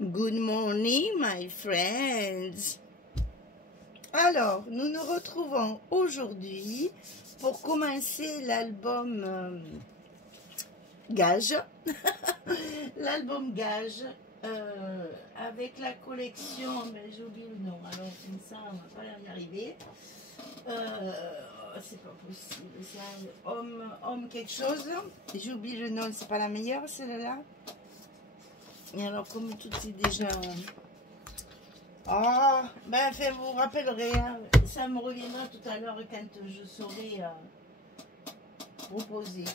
Good morning, my friends. Alors, nous nous retrouvons aujourd'hui pour commencer l'album Gage. L'album Gage avec la collection, mais j'oublie le nom, alors comme ça on va pas y arriver. C'est pas possible, c'est homme quelque chose. J'oublie le nom, c'est pas la meilleure celle-là. Et alors, comme tout est déjà... Oh, ben, enfin, vous vous rappellerez, hein, ça me reviendra tout à l'heure quand je saurai proposer.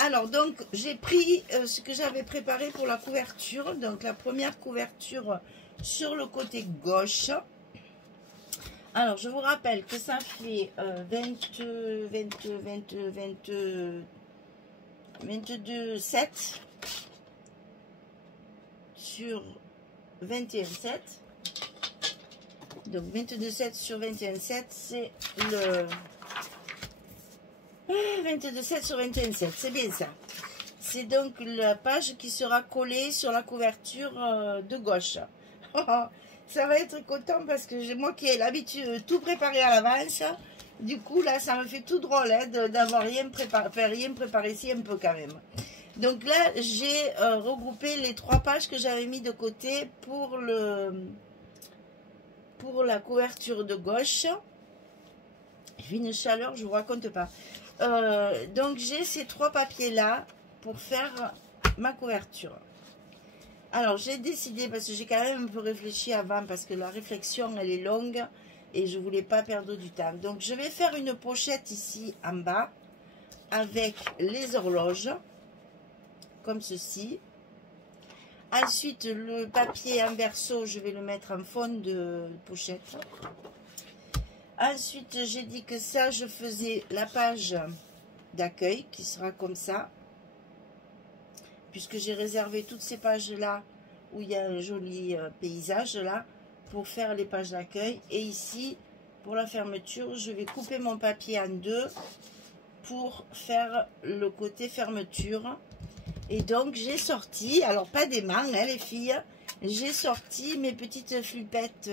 Alors, donc, j'ai pris ce que j'avais préparé pour la couverture. Donc, la première couverture sur le côté gauche. Alors, je vous rappelle que ça fait 22, 7 sur 21,7. Donc 22,7 sur 21,7, c'est le 22,7 sur 21,7, c'est bien ça. C'est donc la page qui sera collée sur la couverture de gauche. Ça va être content parce que moi qui ai l'habitude de tout préparer à l'avance, du coup là ça me fait tout drôle hein, d'avoir rien préparé ici un peu quand même. Donc là, j'ai regroupé les 3 pages que j'avais mis de côté pour la couverture de gauche. J'ai une chaleur, je ne vous raconte pas. Donc j'ai ces 3 papiers-là pour faire ma couverture. Alors j'ai décidé, parce que j'ai quand même un peu réfléchi avant, parce que la réflexion elle est longue et je ne voulais pas perdre du temps. Donc je vais faire une pochette ici en bas avec les horloges. Comme ceci. Ensuite, le papier en verso, je vais le mettre en fond de pochette. Ensuite, j'ai dit que ça, je faisais la page d'accueil qui sera comme ça. Puisque j'ai réservé toutes ces pages-là où il y a un joli paysage là pour faire les pages d'accueil. Et ici, pour la fermeture, je vais couper mon papier en 2 pour faire le côté fermeture. Et donc, j'ai sorti, alors pas des mains, hein, les filles, j'ai sorti mes petites flippettes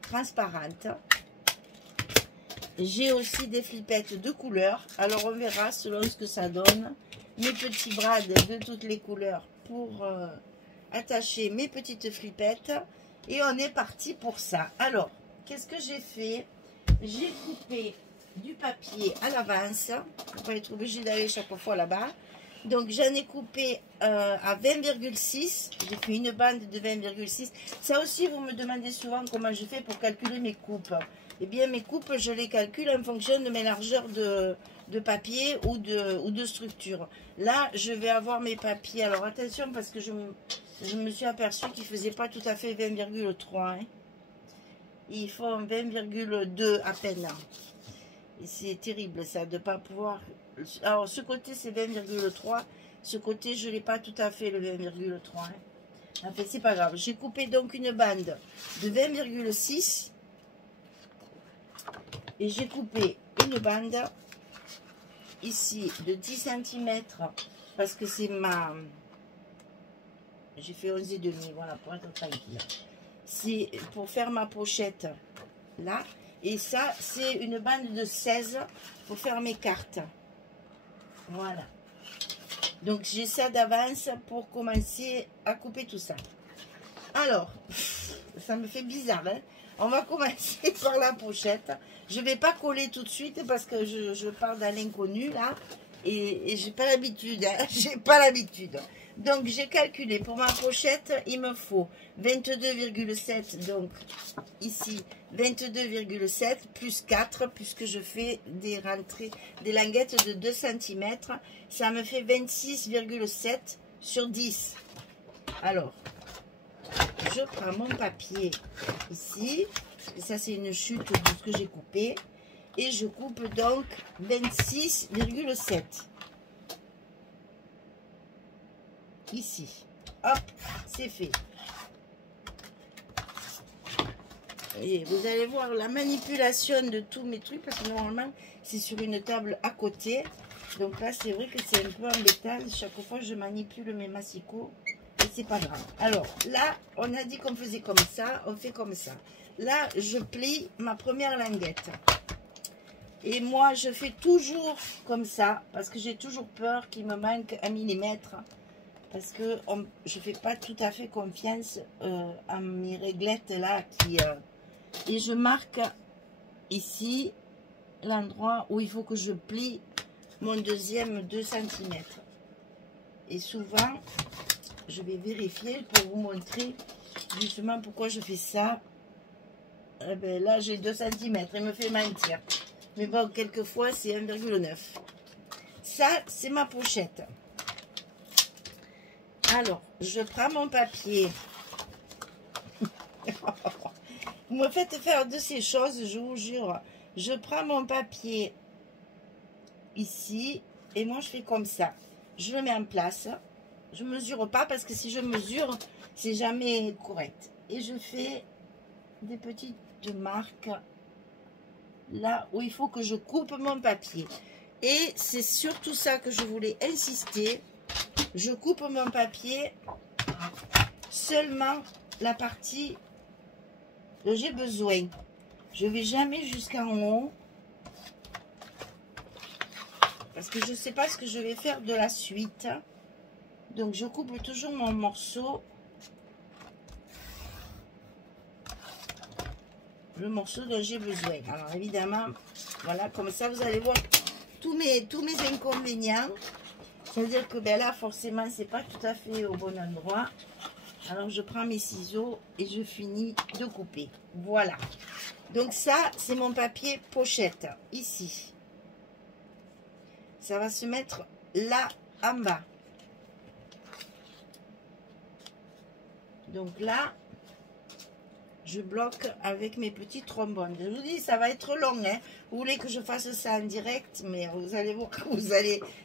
transparentes. J'ai aussi des flippettes de couleurs. Alors, on verra selon ce que ça donne. Mes petits brades de toutes les couleurs pour attacher mes petites flippettes. Et on est parti pour ça. Alors, qu'est-ce que j'ai fait? J'ai coupé du papier à l'avance pour pas être obligé d'aller chaque fois là-bas. Donc j'en ai coupé à 20,6. J'ai fait une bande de 20,6. Ça aussi, vous me demandez souvent comment je fais pour calculer mes coupes. Eh bien, mes coupes, je les calcule en fonction de mes largeurs de papier ou de structure. Là, je vais avoir mes papiers. Alors attention, parce que je me suis aperçue qu'ils ne faisaient pas tout à fait 20,3. Hein. Ils font 20,2 à peine. Et c'est terrible ça, de ne pas pouvoir... Alors, ce côté, c'est 20,3. Ce côté, je ne l'ai pas tout à fait, le 20,3. Hein. Enfin, c'est pas grave. J'ai coupé donc une bande de 20,6. Et j'ai coupé une bande ici de 10 cm. Parce que c'est ma... J'ai fait 11,5, voilà, pour être tranquille. C'est pour faire ma pochette, là. Et ça, c'est une bande de 16 pour faire mes cartes. Voilà. Donc, j'ai ça d'avance pour commencer à couper tout ça. Alors, ça me fait bizarre, hein. On va commencer par la pochette. Je ne vais pas coller tout de suite parce que je pars dans l'inconnu, là. Et j'ai pas l'habitude, hein. J'ai pas l'habitude. Donc, j'ai calculé pour ma pochette, il me faut 22,7. Donc, ici, 22,7 plus 4, puisque je fais des rentrées, des languettes de 2 cm. Ça me fait 26,7 sur 10. Alors, je prends mon papier ici. Ça, c'est une chute de ce que j'ai coupé. Et je coupe donc 26,7. Ici. Hop, c'est fait. Et vous allez voir la manipulation de tous mes trucs, parce que normalement, c'est sur une table à côté. Donc là, c'est vrai que c'est un peu embêtant. Chaque fois, je manipule mes massicots. c'est pas grave. Alors là, on a dit qu'on faisait comme ça, on fait comme ça. Là, je plie ma première languette. Et moi, je fais toujours comme ça, parce que j'ai toujours peur qu'il me manque 1 millimètre. Parce que je ne fais pas tout à fait confiance à mes réglettes là. Et je marque ici l'endroit où il faut que je plie mon deuxième 2 cm. Et souvent, je vais vérifier pour vous montrer justement pourquoi je fais ça. Eh ben là, j'ai 2 cm, il me fait mentir. Mais bon, quelquefois, c'est 1,9. Ça, c'est ma pochette. Alors, je prends mon papier. Vous me faites faire de ces choses, je vous jure. Je prends mon papier ici et moi, je fais comme ça. Je le mets en place. Je ne mesure pas parce que si je mesure, c'est jamais correct. Et je fais des petites marques là où il faut que je coupe mon papier. Et c'est surtout ça que je voulais insister. Je coupe mon papier seulement la partie dont j'ai besoin. Je ne vais jamais jusqu'en haut. Parce que je ne sais pas ce que je vais faire de la suite. Donc je coupe toujours mon morceau. Le morceau dont j'ai besoin. Alors évidemment, voilà, comme ça vous allez voir tous mes inconvénients. C'est-à-dire que ben là, forcément, c'est pas tout à fait au bon endroit. Alors je prends mes ciseaux et je finis de couper. Voilà. Donc ça, c'est mon papier pochette, ici. Ça va se mettre là en bas. Donc là, je bloque avec mes petits trombones. Je vous dis, ça va être long, hein. Vous voulez que je fasse ça en direct, mais vous allez voir que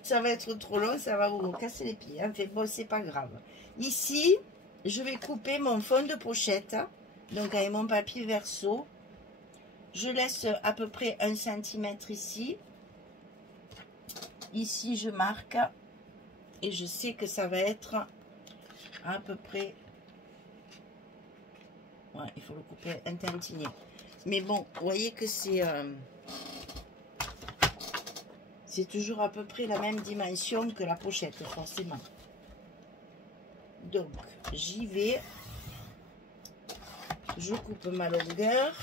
ça va être trop long, ça va vous casser les pieds. Enfin bon, c'est pas grave. Ici, je vais couper mon fond de pochette, donc avec mon papier verso. Je laisse à peu près 1 cm ici. Ici, je marque et je sais que ça va être à peu près. Ouais, il faut le couper un tantinet. Mais bon, vous voyez que c'est toujours à peu près la même dimension que la pochette, forcément. Donc, j'y vais. Je coupe ma longueur.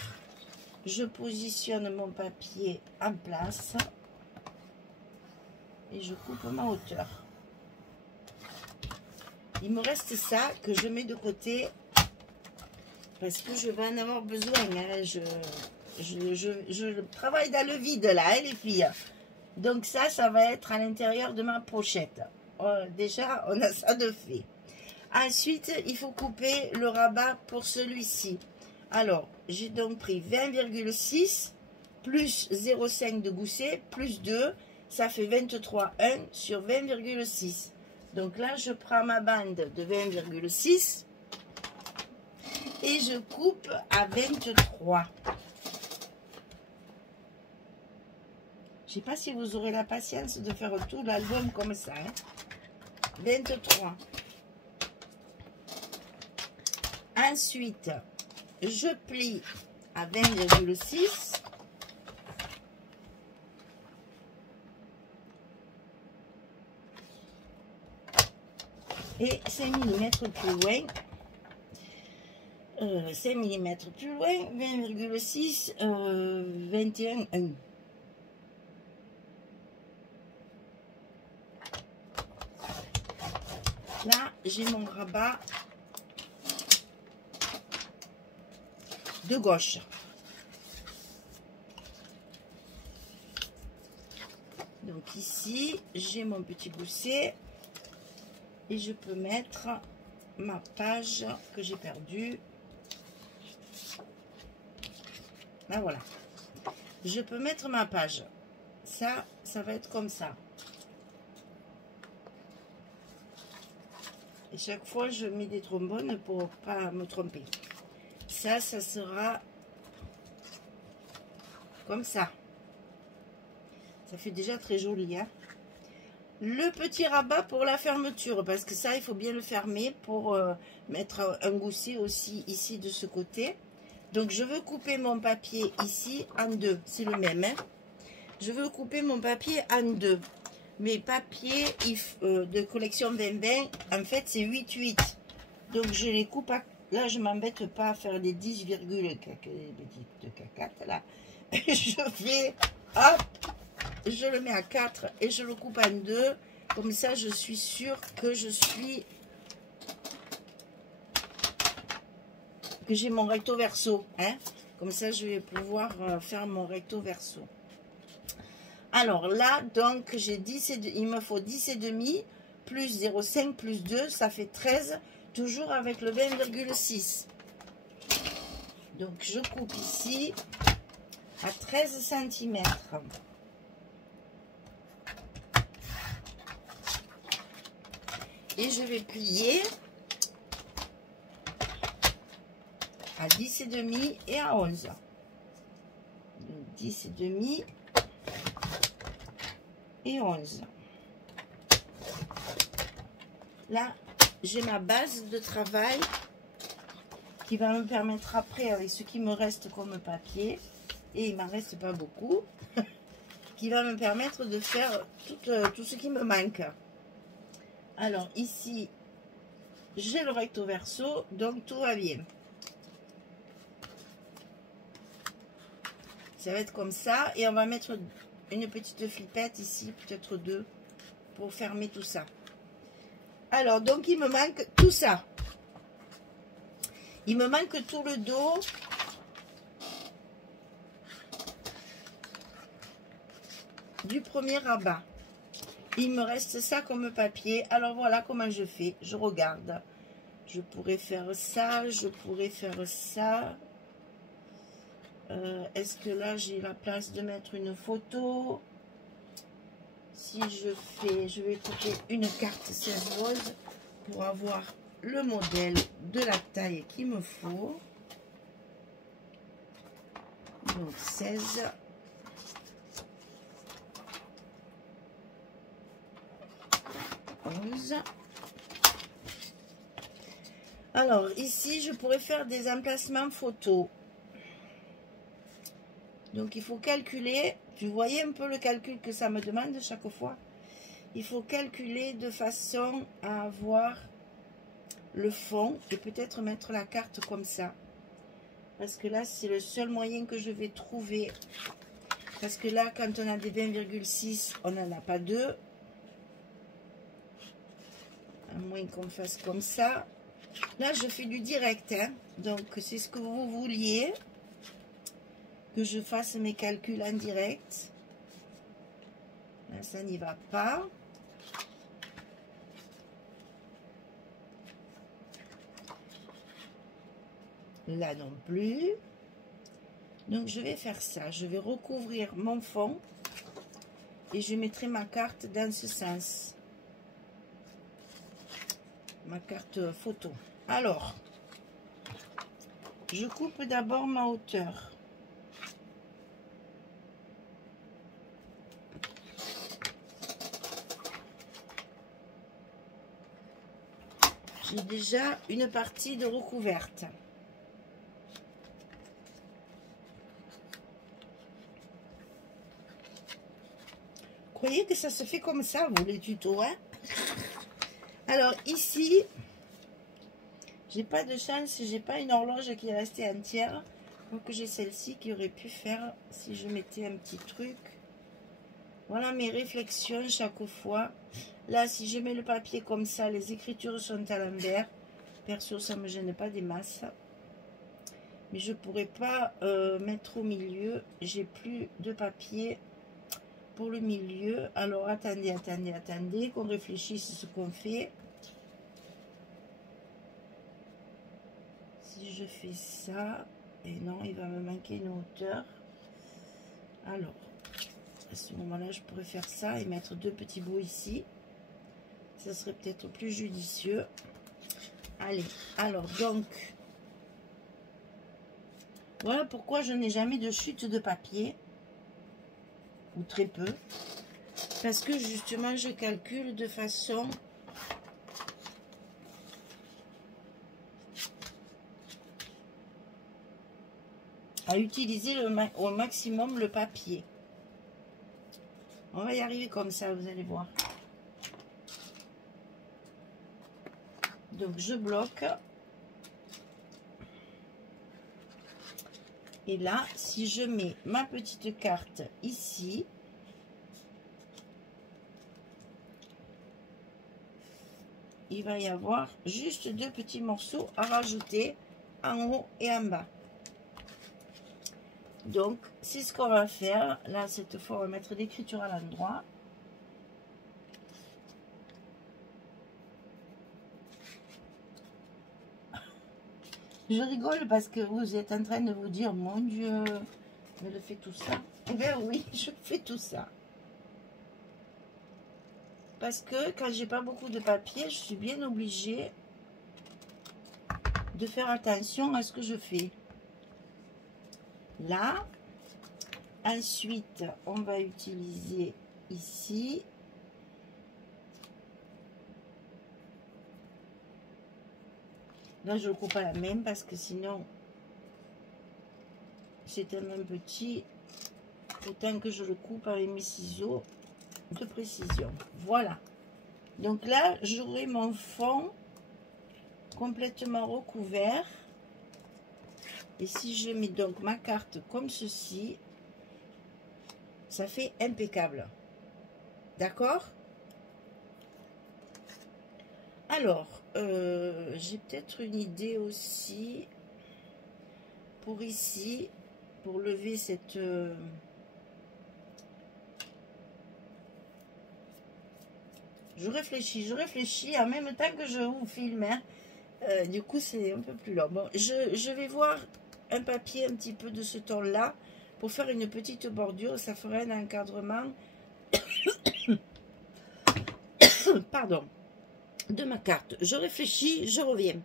Je positionne mon papier en place. Et je coupe ma hauteur. Il me reste ça que je mets de côté. Parce que je vais en avoir besoin. Hein. Je travaille dans le vide là, hein, les filles. Donc ça va être à l'intérieur de ma pochette. Déjà, on a ça de fait. Ensuite, il faut couper le rabat pour celui-ci. Alors, j'ai donc pris 20,6 plus 0,5 de gousset plus 2. Ça fait 23,1 sur 20,6. Donc là, je prends ma bande de 20,6. Et je coupe à 23. Je ne sais pas si vous aurez la patience de faire tout l'album comme ça. Hein. 23. Ensuite, je plie à 20,6. Et 5 mm plus loin. 5 mm plus loin, 20,6, 21,1. Là, j'ai mon rabat de gauche. Donc ici, j'ai mon petit gousset et je peux mettre ma page que j'ai perdue. Là, voilà. Je peux mettre ma page. Ça va être comme ça. Et chaque fois, je mets des trombones pour pas me tromper. Ça sera comme ça. Ça fait déjà très joli, hein. le petit rabat pour la fermeture, parce que ça, il faut bien le fermer pour mettre un gousset aussi ici de ce côté. Donc, je veux couper mon papier ici en deux. C'est le même, hein. Je veux couper mon papier en deux. Mes papiers de collection 2020, en fait, c'est 8-8. Donc, je les coupe à... Là, je m'embête pas à faire des 10, des petites cacates, là. Je fais... Hop, je le mets à 4 et je le coupe en deux. Comme ça, je suis sûre que que j'ai mon recto verso, hein. Comme ça, je vais pouvoir faire mon recto verso. Alors là, donc, j'ai 10 et il me faut 10 et demi plus 0,5 plus 2, ça fait 13, toujours avec le 20,6. Donc, je coupe ici à 13 cm. Et je vais plier à 10 et demi et à 11. Donc 10 et demi et 11. Là, j'ai ma base de travail qui va me permettre après, avec ce qui me reste comme papier, et il m'en reste pas beaucoup, qui va me permettre de faire tout ce qui me manque. Alors ici, j'ai le recto verso, donc tout va bien. Ça va être comme ça, et on va mettre une petite flippette ici, peut-être deux, pour fermer tout ça. Alors, donc il me manque tout ça. Il me manque tout le dos. Du premier rabat. Il me reste ça comme papier. Alors voilà comment je fais. Je regarde. Je pourrais faire ça. Je pourrais faire ça. Est-ce que là j'ai la place de mettre une photo? Si je vais couper une carte 16 roses pour avoir le modèle de la taille qu'il me faut. Donc 16. Alors ici je pourrais faire des emplacements photos. Donc il faut calculer, tu voyais un peu le calcul que ça me demande chaque fois. Il faut calculer de façon à avoir le fond et peut-être mettre la carte comme ça. Parce que là c'est le seul moyen que je vais trouver. Parce que là quand on a des 20,6 on n'en a pas deux. À moins qu'on fasse comme ça. Là, je fais du direct. Hein. Donc, c'est ce que vous vouliez. Que je fasse mes calculs en direct. Là, ça n'y va pas. Là non plus. Donc, je vais faire ça. Je vais recouvrir mon fond. Et je mettrai ma carte dans ce sens. Ma carte photo. Alors, je coupe d'abord ma hauteur. J'ai déjà une partie de recouverte. Croyez que ça se fait comme ça, vous, les tutos, hein? Alors ici, j'ai pas de chance, j'ai pas une horloge qui est restée entière. Donc j'ai celle-ci qui aurait pu faire si je mettais un petit truc. Voilà mes réflexions chaque fois. Là, si je mets le papier comme ça, les écritures sont à l'envers. Perso, ça me gêne pas des masses. Mais je pourrais pas mettre au milieu. J'ai plus de papier pour le milieu. Alors attendez, qu'on réfléchisse ce qu'on fait. Si je fais ça, et non, il va me manquer une hauteur. Alors, à ce moment-là, je pourrais faire ça et mettre deux petits bouts ici. Ça serait peut-être plus judicieux. Allez, alors donc, voilà pourquoi je n'ai jamais de chute de papier. Ou très peu. parce que justement je calcule de façon à utiliser au maximum le papier. On va y arriver comme ça, vous allez voir. Donc je bloque. Et là, si je mets ma petite carte ici, il va y avoir juste 2 petits morceaux à rajouter en haut et en bas. Donc, c'est ce qu'on va faire. Là, cette fois, on va mettre l'écriture à l'endroit. Je rigole parce que vous êtes en train de vous dire, mon Dieu, elle fait tout ça. Eh bien oui, je fais tout ça. Parce que quand j'ai pas beaucoup de papier, je suis bien obligée de faire attention à ce que je fais. Là, ensuite, on va utiliser ici. Là, je le coupe à la main parce que sinon, c'est tellement petit. Autant que je le coupe avec mes ciseaux de précision. Voilà. Donc là, j'aurai mon fond complètement recouvert. Et si je mets donc ma carte comme ceci, ça fait impeccable. D'accord? Alors, j'ai peut-être une idée aussi pour ici, pour lever cette... Je réfléchis en même temps que je vous filme. Hein. Du coup, c'est un peu plus long. Bon, je vais voir un papier un petit peu de ce ton-là pour faire une petite bordure. Ça ferait un encadrement pardon, de ma carte. Je réfléchis, je reviens.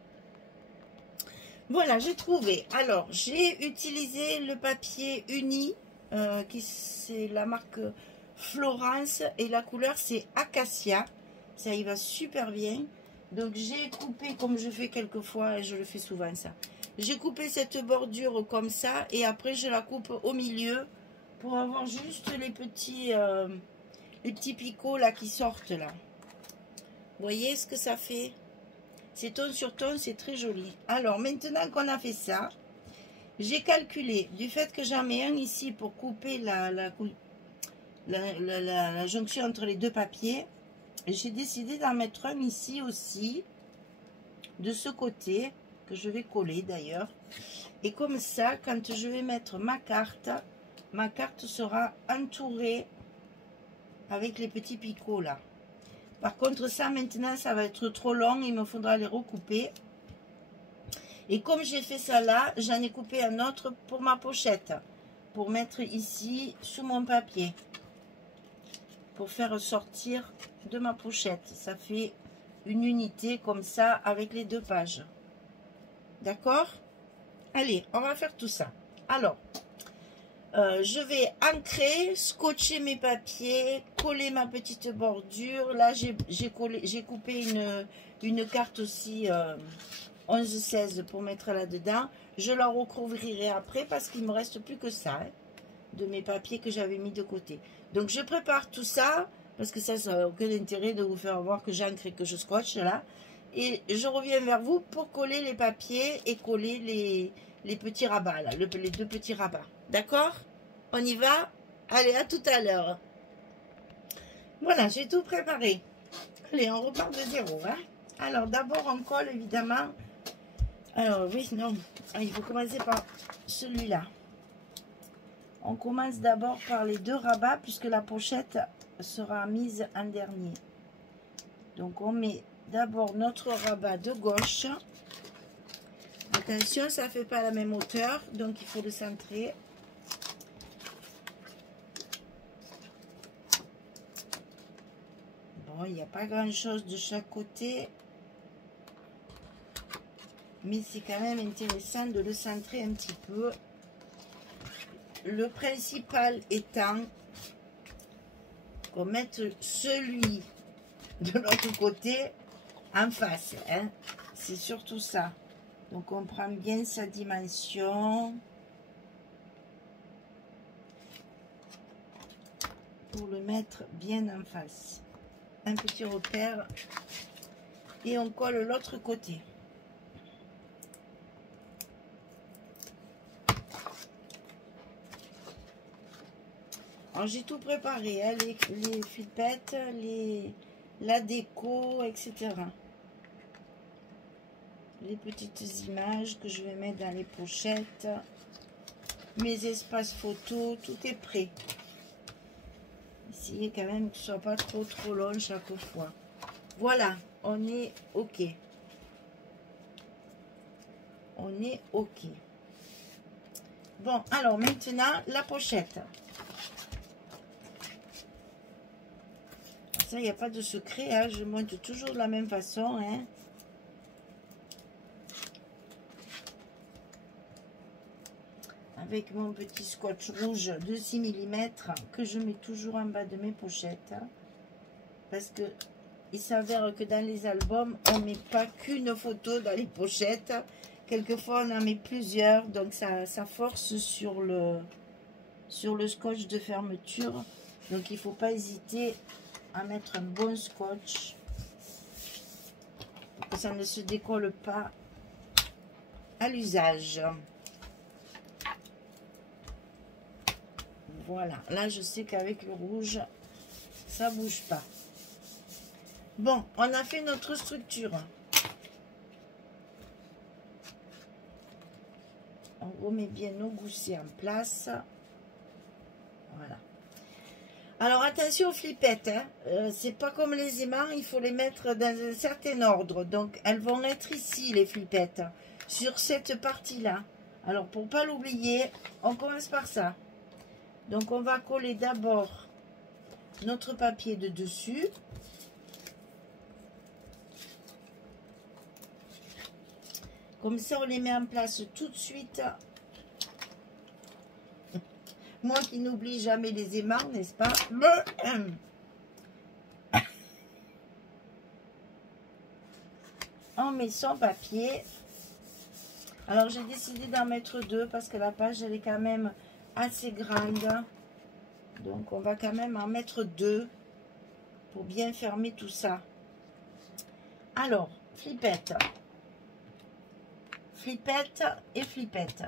Voilà, j'ai trouvé. Alors, j'ai utilisé le papier uni, qui c'est la marque Florence, et la couleur c'est Acacia. Ça y va super bien. Donc, j'ai coupé, comme je fais quelquefois, et je le fais souvent ça. J'ai coupé cette bordure comme ça, et après je la coupe au milieu pour avoir juste les petits picots là qui sortent là. Vous voyez ce que ça fait? C'est ton sur ton, c'est très joli. Alors, maintenant qu'on a fait ça, j'ai calculé, du fait que j'en mets un ici pour couper la jonction entre les 2 papiers, j'ai décidé d'en mettre un ici aussi, de ce côté, que je vais coller d'ailleurs. Et comme ça, quand je vais mettre ma carte sera entourée avec les petits picots là. Par contre, ça, maintenant, ça va être trop long. Il me faudra les recouper. Et comme j'ai fait ça là, j'en ai coupé un autre pour ma pochette. Pour mettre ici, sous mon papier. Pour faire sortir de ma pochette. Ça fait une unité comme ça avec les 2 pages. D'accord? Allez, on va faire tout ça. Alors, je vais ancrer, scotcher mes papiers, coller ma petite bordure. Là, j'ai coupé une carte aussi 11-16 pour mettre là-dedans. Je la recouvrirai après parce qu'il ne me reste plus que ça, hein, de mes papiers que j'avais mis de côté. Donc, je prépare tout ça parce que ça n'a aucun intérêt de vous faire voir que j'ancre et que je scotche là. Et je reviens vers vous pour coller les papiers et coller les petits rabats, là, les 2 petits rabats. D'accord? On y va? Allez, à tout à l'heure. Voilà, j'ai tout préparé. Allez, on repart de zéro. Hein? Alors, d'abord, on colle, évidemment. Alors, oui, non. Il faut commencer par celui-là. On commence d'abord par les 2 rabats, puisque la pochette sera mise en dernier. Donc, on met d'abord notre rabat de gauche. Attention, ça ne fait pas la même hauteur, donc il faut le centrer. Bon, il n'y a pas grand-chose de chaque côté. Mais c'est quand même intéressant de le centrer un petit peu. Le principal étant qu'on mette celui de l'autre côté en face. Hein. C'est surtout ça. Donc on prend bien sa dimension. Pour le mettre bien en face. Un petit repère. Et on colle l'autre côté. Alors j'ai tout préparé, hein, les flipettes, la déco, etc. Les petites images que je vais mettre dans les pochettes. Mes espaces photos, tout est prêt. Essayez quand même que ce soit pas trop long chaque fois. Voilà, on est OK. On est OK. Bon, alors maintenant, la pochette. Ça, il n'y a pas de secret, hein, je monte toujours de la même façon. Hein. Avec mon petit scotch rouge de 6 mm que je mets toujours en bas de mes pochettes. Hein, parce que il s'avère que dans les albums, on ne met pas qu'une photo dans les pochettes. Quelquefois, on en met plusieurs. Donc, ça force sur le scotch de fermeture. Donc, il ne faut pas hésiter à mettre un bon scotch. Pour que ça ne se décolle pas à l'usage. Voilà. Là, je sais qu'avec le rouge, ça ne bouge pas. Bon, on a fait notre structure. On remet bien nos goussets en place. Voilà. Alors, attention aux flippettes. Hein. C'est pas comme les aimants, il faut les mettre dans un certain ordre. Donc, elles vont être ici, les flippettes, sur cette partie-là. Alors, pour pas l'oublier, on commence par ça. Donc, on va coller d'abord notre papier de dessus. Comme ça, on les met en place tout de suite. Moi qui n'oublie jamais les aimants, n'est-ce pas? On met son papier. Alors, j'ai décidé d'en mettre 2 parce que la page, elle est quand même assez grande. Donc, on va quand même en mettre 2 pour bien fermer tout ça. Alors, flippette. Flippette et flippette.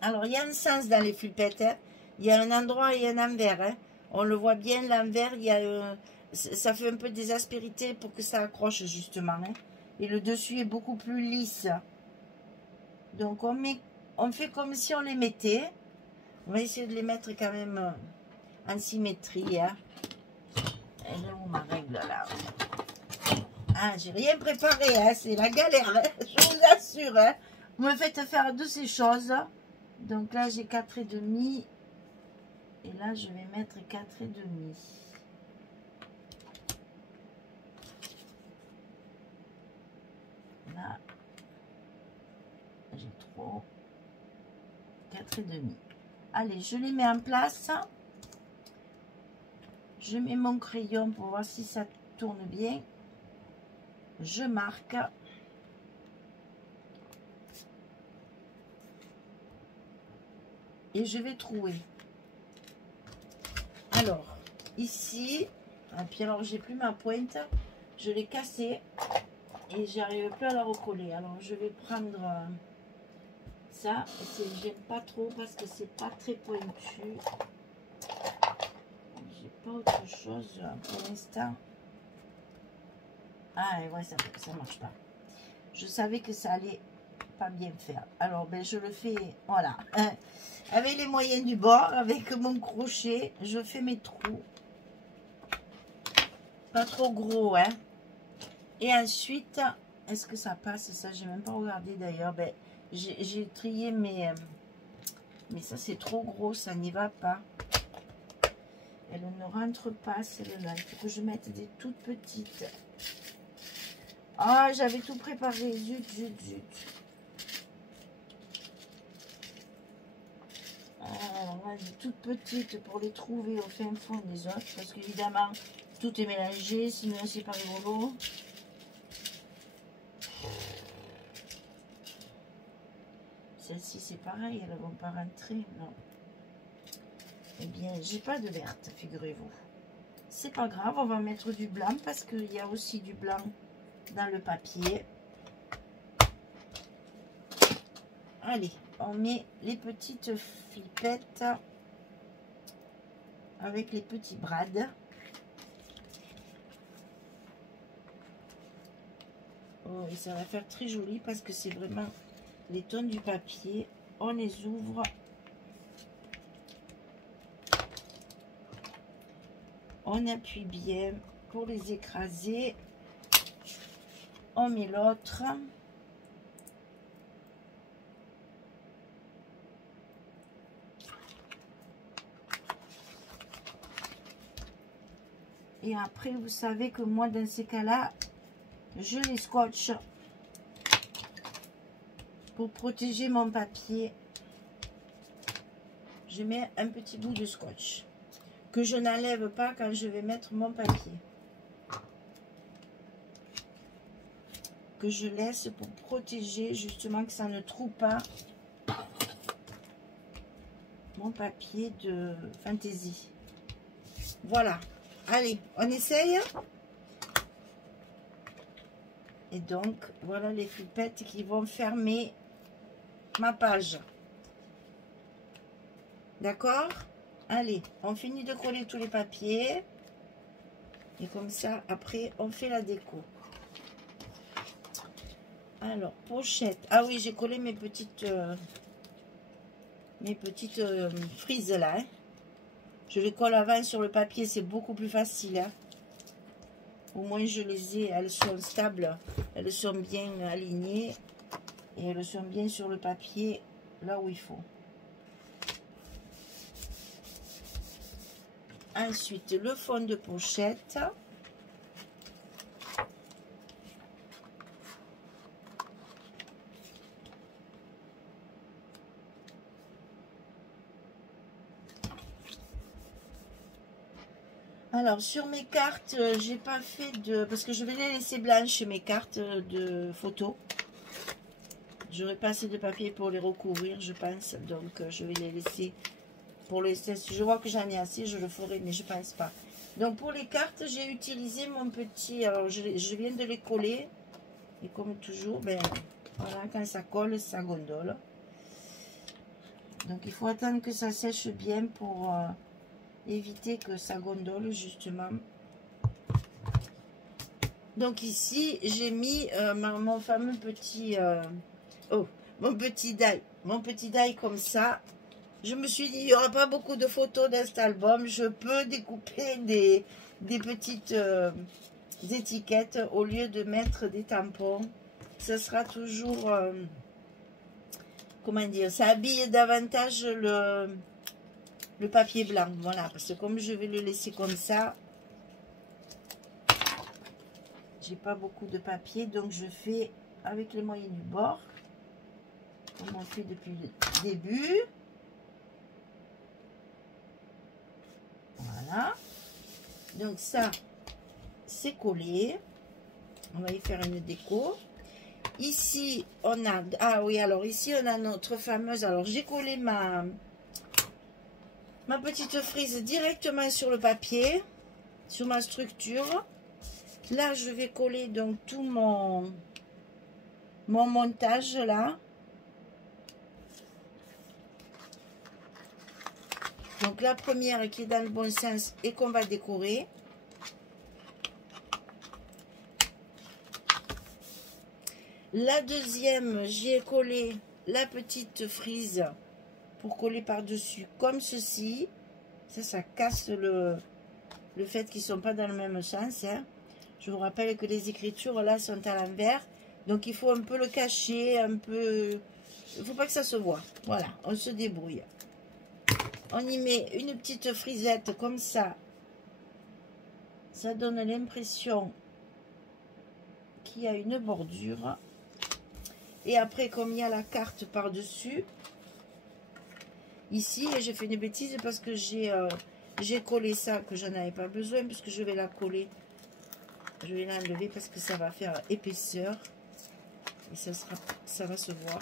Alors, il y a un sens dans les flippettes. Hein. Il y a un endroit et un envers. Hein. On le voit bien, l'envers, il y a ça fait un peu des aspérités pour que ça accroche justement. Hein. Et le dessus est beaucoup plus lisse. Donc, on fait comme si on les mettait. On va essayer de les mettre quand même en symétrie. Hein. Elle est où ma règle là? Ah, j'ai rien préparé, hein. C'est la galère, hein. Je vous assure. Hein. Vous me faites faire de ces choses. Donc là, j'ai 4,5. Et là, je vais mettre 4,5. Là, j'ai trop. 4,5. Allez, je les mets en place. Je mets mon crayon pour voir si ça tourne bien. Je marque. Et je vais trouer. Alors, ici, et puis alors j'ai plus ma pointe, je l'ai cassée et j'arrive plus à la recoller. Alors je vais prendre ça, j'aime pas trop parce que c'est pas très pointu. J'ai pas autre chose pour l'instant. Ah ouais, ça marche pas. Je savais que ça allait pas bien faire. Alors ben je le fais, voilà. Avec les moyens du bord, avec mon crochet, je fais mes trous. Pas trop gros, hein. Et ensuite, est-ce que ça passe? Ça, j'ai même pas regardé d'ailleurs. Ben, j'ai trié mes... mais ça, c'est trop gros, ça n'y va pas. Elle ne rentre pas, celle-là. Il faut que je mette des toutes petites. Ah, j'avais tout préparé. Zut, zut, zut. Toutes petites pour les trouver au fin fond des autres. Parce qu'évidemment, tout est mélangé, sinon c'est pas rigolo. Celles-ci, c'est pareil, elles ne vont pas rentrer, non. Eh bien, j'ai pas de verte, figurez-vous. C'est pas grave, on va mettre du blanc parce qu'il y a aussi du blanc dans le papier. Allez, on met les petites flippettes avec les petits brades. Oh, et ça va faire très joli parce que c'est vraiment les tons du papier. On les ouvre. On appuie bien pour les écraser. On met l'autre. Et après, vous savez que moi, dans ces cas-là, je les scotche pour protéger mon papier. Je mets un petit bout de scotch que je n'enlève pas quand je vais mettre mon papier. Que je laisse pour protéger justement que ça ne troue pas mon papier de fantaisie. Voilà. Allez, on essaye. Et donc, voilà les flippettes qui vont fermer ma page. D'accord? Allez, on finit de coller tous les papiers. Et comme ça, après, on fait la déco. Alors, pochette. Ah oui, j'ai collé mes petites frises là. Hein. Je les colle avant sur le papier, c'est beaucoup plus facile. Hein. Au moins, je les ai, elles sont stables, elles sont bien alignées et elles sont bien sur le papier, là où il faut. Ensuite, le fond de pochette. Alors, sur mes cartes, j'ai pas fait de... Parce que je vais les laisser blanches, mes cartes de photos. J'aurai pas assez de papier pour les recouvrir, je pense. Donc, je vais les laisser pour les... Si je vois que j'en ai assez, je le ferai, mais je pense pas. Donc, pour les cartes, j'ai utilisé mon petit... Alors, je viens de les coller. Et comme toujours, ben, voilà, quand ça colle, ça gondole. Donc, il faut attendre que ça sèche bien pour... éviter que ça gondole justement. Donc ici j'ai mis mon fameux petit mon petit die comme ça. Je me suis dit il n'y aura pas beaucoup de photos dans cet album, je peux découper des petites étiquettes au lieu de mettre des tampons. Ce sera toujours comment dire, ça habille davantage le papier blanc, voilà, parce que comme je vais le laisser comme ça, j'ai pas beaucoup de papier, donc je fais avec les moyens du bord, comme on fait depuis le début. Voilà, donc ça, c'est collé. On va y faire une déco. Ici, on a, ah oui, alors ici, on a notre fameuse, alors j'ai collé ma petite frise directement sur le papier, sur ma structure. Là, je vais coller donc tout mon montage là. Donc la première qui est dans le bon sens et qu'on va décorer. La deuxième, j'y ai collé la petite frise pour coller par-dessus comme ceci. Ça casse le fait qu'ils ne sont pas dans le même sens. Hein. Je vous rappelle que les écritures là sont à l'envers. Donc il faut un peu le cacher, un peu... Il ne faut pas que ça se voit. Voilà, on se débrouille. On y met une petite frisette comme ça. Ça donne l'impression qu'il y a une bordure. Et après, comme il y a la carte par-dessus, ici. Et j'ai fait une bêtise parce que j'ai collé ça, que j'en avais pas besoin, puisque je vais la coller. Je vais l'enlever parce que ça va faire épaisseur. Et ça va se voir.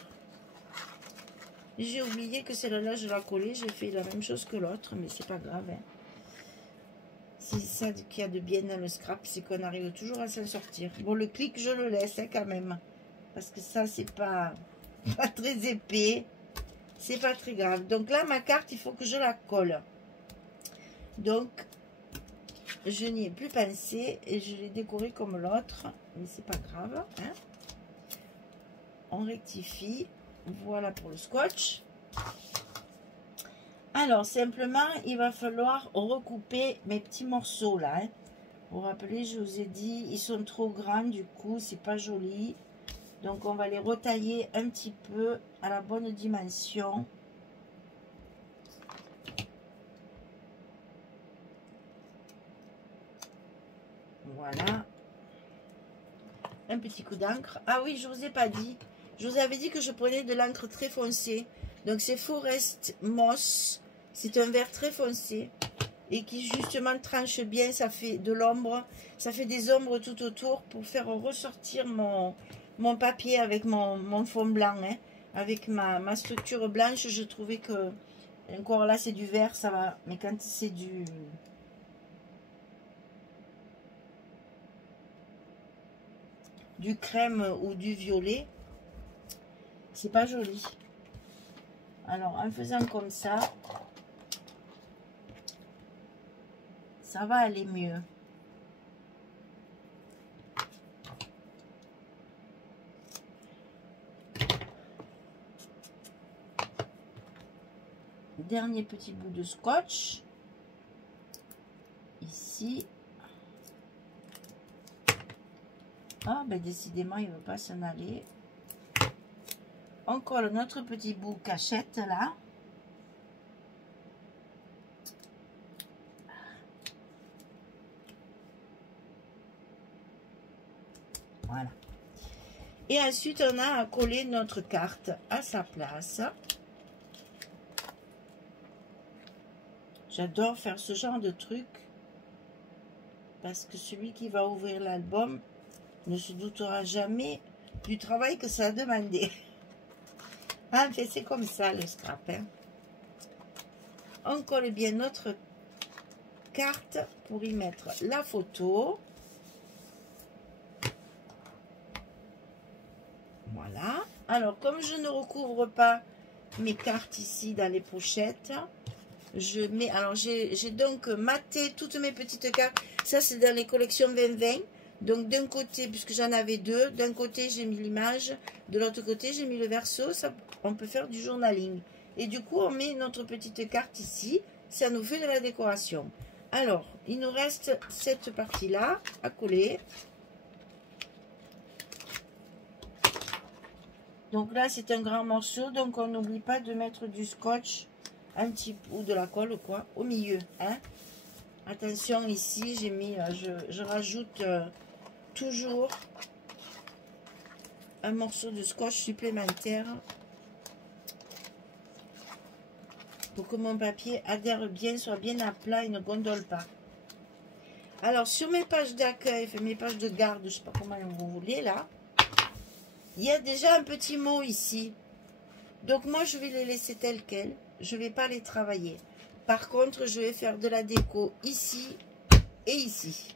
J'ai oublié que celle-là, je la collée. J'ai fait la même chose que l'autre, mais c'est pas grave. Hein. C'est ça qu'il y a de bien dans le scrap, c'est qu'on arrive toujours à s'en sortir. Bon, le clic, je le laisse hein, quand même. Parce que ça, c'est pas très épais. C'est pas très grave. Donc là, ma carte, il faut que je la colle. Donc, je n'y ai plus pensé et je l'ai décorée comme l'autre. Mais c'est pas grave. Hein. On rectifie. Voilà pour le scotch. Alors, simplement, il va falloir recouper mes petits morceaux là. Hein. Vous vous rappelez, je vous ai dit, ils sont trop grands, du coup, c'est pas joli. Donc, on va les retailler un petit peu à la bonne dimension. Voilà. Un petit coup d'encre. Ah oui, je vous ai pas dit. Je vous avais dit que je prenais de l'encre très foncée. Donc, c'est Forest Moss. C'est un vert très foncé. Et qui, justement, tranche bien. Ça fait de l'ombre. Ça fait des ombres tout autour pour faire ressortir mon papier avec mon fond blanc. Hein. Avec ma structure blanche, je trouvais que... Encore là, c'est du vert, ça va. Mais quand c'est du crème ou du violet, c'est pas joli. Alors, en faisant comme ça va aller mieux. Dernier petit bout de scotch. Ici. Ah, ben décidément, il ne veut pas s'en aller. On colle notre petit bout cachette là. Voilà. Et ensuite, on a à coller notre carte à sa place. J'adore faire ce genre de truc. Parce que celui qui va ouvrir l'album ne se doutera jamais du travail que ça a demandé. En fait, c'est comme ça le scrap. Hein. On colle bien notre carte pour y mettre la photo. Voilà. Alors, comme je ne recouvre pas mes cartes ici dans les pochettes, je mets... Alors, j'ai donc maté toutes mes petites cartes. Ça, c'est dans les collections 2020. Donc, d'un côté, puisque j'en avais deux, d'un côté, j'ai mis l'image. De l'autre côté, j'ai mis le verso. Ça, on peut faire du journaling. Et du coup, on met notre petite carte ici. Ça nous fait de la décoration. Alors, il nous reste cette partie-là à coller. Donc là, c'est un grand morceau. Donc, on n'oublie pas de mettre du scotch, un petit peu, ou de la colle, quoi, au milieu. Hein. Attention, ici, j'ai mis, je rajoute toujours un morceau de scotch supplémentaire pour que mon papier adhère bien, soit bien à plat et ne gondole pas. Alors, sur mes pages d'accueil, mes pages de garde, je ne sais pas comment vous voulez, là, il y a déjà un petit mot ici. Donc, moi, je vais les laisser tels quels. Je ne vais pas les travailler. Par contre, je vais faire de la déco ici et ici.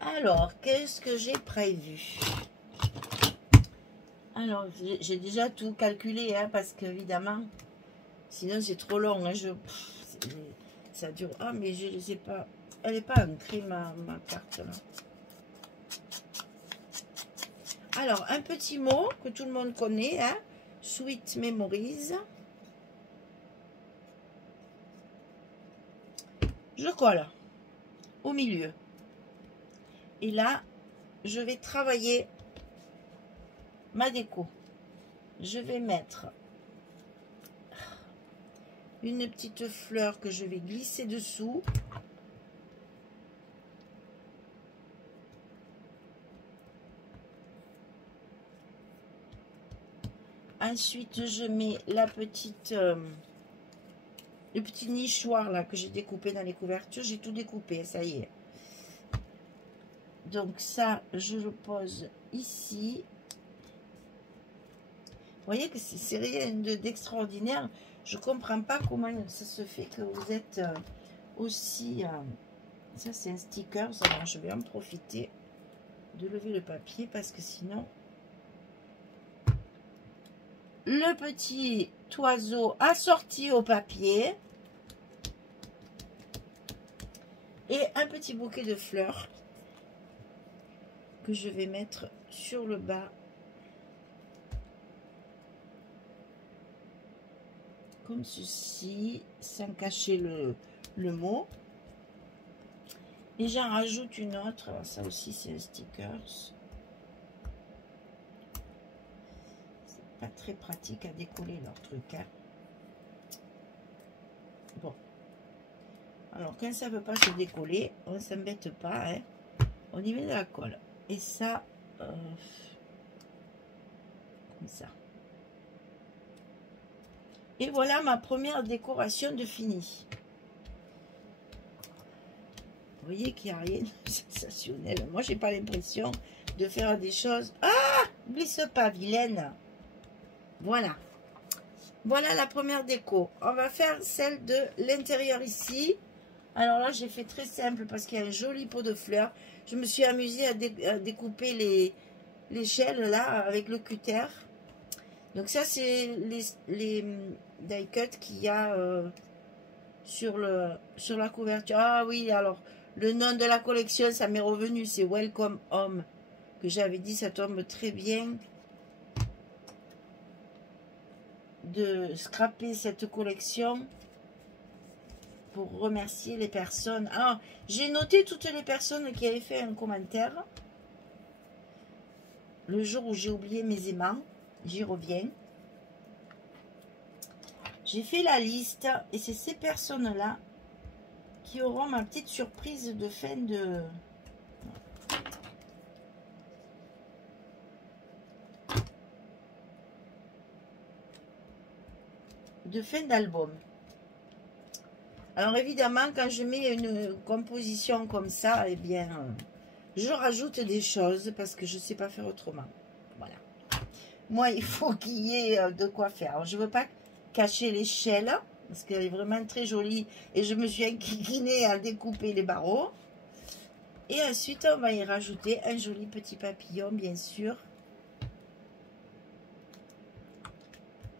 Alors, qu'est-ce que j'ai prévu? Alors, j'ai déjà tout calculé, hein, parce qu'évidemment, sinon c'est trop long. Hein, ça dure. Ah, mais je ne sais pas. Elle n'est pas ancrée, ma carte, là. Alors, un petit mot que tout le monde connaît, hein, Sweet Memories. Je colle au milieu. Et là, je vais travailler ma déco. Je vais mettre une petite fleur que je vais glisser dessous. Ensuite, je mets la petite, le petit nichoir là que j'ai découpé dans les couvertures. J'ai tout découpé, ça y est. Donc ça, je le pose ici. Vous voyez que c'est rien d'extraordinaire. Je ne comprends pas comment ça se fait que vous êtes aussi... ça, c'est un sticker. Alors, je vais en profiter de lever le papier parce que sinon... Le petit oiseau assorti au papier. Et un petit bouquet de fleurs que je vais mettre sur le bas. Comme ceci, sans cacher le mot. Et j'en rajoute une autre. Alors ça aussi, c'est un sticker. C'est pas très pratique à décoller leur truc. Hein. Bon. Alors, quand ça ne veut pas se décoller, on ne s'embête pas. Hein. On y met de la colle. Et ça, comme ça. Et voilà ma première décoration de fini. Vous voyez qu'il n'y a rien de sensationnel. Moi, j'ai pas l'impression de faire des choses... Ah! Glisse pas, vilaine. Voilà. Voilà la première déco. On va faire celle de l'intérieur ici. Alors là, j'ai fait très simple parce qu'il y a un joli pot de fleurs. Je me suis amusée à découper l'échelle là avec le cutter. Donc ça, c'est les die cut qu'il y a sur la couverture. Ah oui, alors le nom de la collection, ça m'est revenu, c'est Welcome Home. Que j'avais dit, ça tombe très bien de scraper cette collection pour remercier les personnes. Alors, j'ai noté toutes les personnes qui avaient fait un commentaire. Le jour où j'ai oublié mes aimants, j'y reviens. J'ai fait la liste et c'est ces personnes-là qui auront ma petite surprise de fin d'album. Alors évidemment, quand je mets une composition comme ça, eh bien, je rajoute des choses parce que je ne sais pas faire autrement. Voilà. Moi, il faut qu'il y ait de quoi faire. Alors, je ne veux pas cacher l'échelle parce qu'elle est vraiment très jolie et je me suis inclinée à découper les barreaux. Et ensuite, on va y rajouter un joli petit papillon, bien sûr,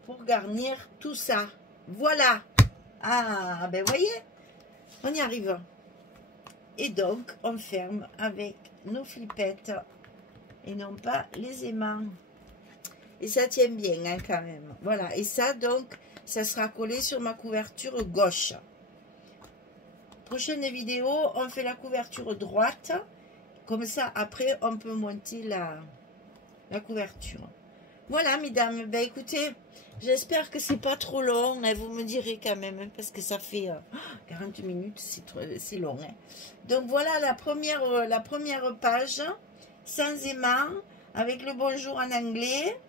pour garnir tout ça. Voilà. Ah, ben voyez, on y arrive. Et donc, on ferme avec nos flippettes et non pas les aimants. Et ça tient bien, hein, quand même. Voilà, et ça, donc, ça sera collé sur ma couverture gauche. Prochaine vidéo, on fait la couverture droite. Comme ça, après, on peut monter la couverture. Voilà, mesdames. Ben, écoutez, j'espère que c'est pas trop long. Hein, vous me direz quand même, hein, parce que ça fait 40 minutes, c'est long. Hein. Donc, voilà la première page, sans aimant, avec le bonjour en anglais,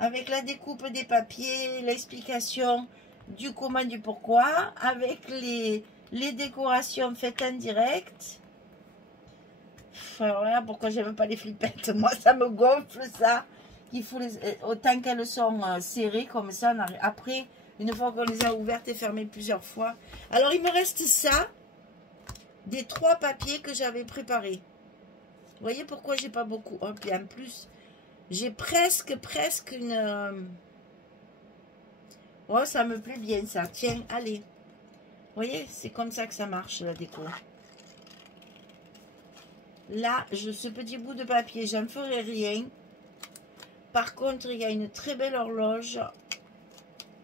avec la découpe des papiers, l'explication du comment, du pourquoi, avec les décorations faites en direct. Alors voilà pourquoi j'aime pas les flippettes. Moi, ça me gonfle, ça. Il faut autant qu'elles sont serrées comme ça. Après, une fois qu'on les a ouvertes et fermées plusieurs fois. Alors, il me reste ça, des 3 papiers que j'avais préparés. Vous voyez pourquoi j'ai pas beaucoup. Oh, puis en plus, j'ai presque une... Oh, ça me plaît bien, ça. Tiens, allez. Vous voyez, c'est comme ça que ça marche, la déco. Là, ce petit bout de papier, j'en ferai rien. Par contre, il y a une très belle horloge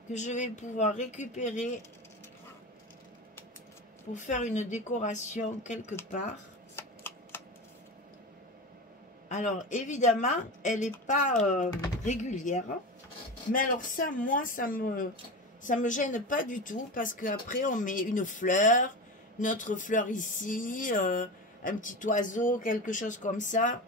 que je vais pouvoir récupérer pour faire une décoration quelque part. Alors, évidemment, elle n'est pas régulière. Mais alors ça, moi, ça me gêne pas du tout parce qu'après, on met une fleur, notre fleur ici, un petit oiseau, quelque chose comme ça.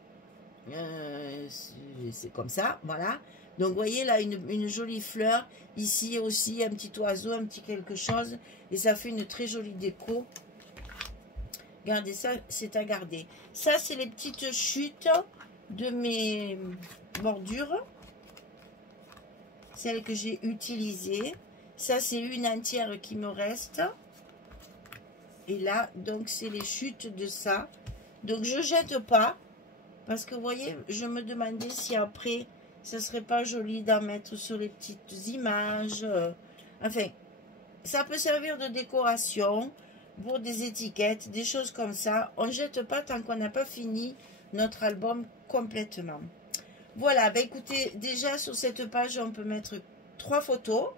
C'est comme ça, voilà. Donc, vous voyez là, une jolie fleur. Ici aussi, un petit oiseau, un petit quelque chose. Et ça fait une très jolie déco. Regardez ça, c'est à garder. Ça, c'est les petites chutes de mes bordures. Celles que j'ai utilisées. Ça, c'est une entière qui me reste. Et là, donc, c'est les chutes de ça. Donc, je jette pas. Parce que, vous voyez, je me demandais si après, ça serait pas joli d'en mettre sur les petites images. Enfin, ça peut servir de décoration pour des étiquettes, des choses comme ça. On ne jette pas tant qu'on n'a pas fini notre album complètement. Voilà, ben écoutez, déjà sur cette page, on peut mettre 3 photos.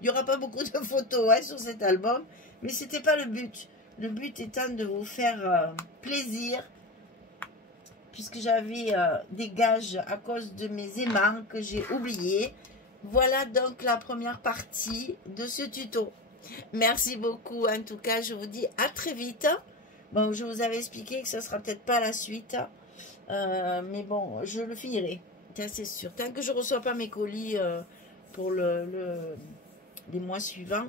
Il n'y aura pas beaucoup de photos hein, sur cet album, mais ce n'était pas le but. Le but étant de vous faire plaisir, puisque j'avais des gages à cause de mes aimants que j'ai oubliés. Voilà donc la première partie de ce tuto. Merci beaucoup. En tout cas, je vous dis à très vite. Bon, je vous avais expliqué que ça ne sera peut-être pas la suite. Mais bon, je le finirai. C'est sûr. Tant que je ne reçois pas mes colis pour les mois suivants,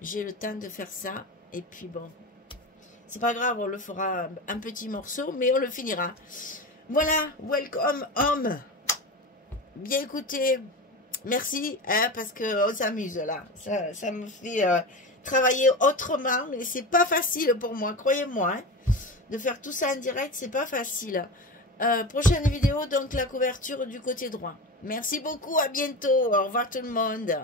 j'ai le temps de faire ça. Et puis bon, c'est pas grave, on le fera un petit morceau, mais on le finira. Voilà, welcome home. Bien écoutez, merci, hein, parce qu'on s'amuse là. Ça me fait travailler autrement, et c'est pas facile pour moi, croyez-moi. Hein, de faire tout ça en direct, c'est pas facile. Prochaine vidéo, donc la couverture du côté droit. Merci beaucoup, à bientôt. Au revoir tout le monde.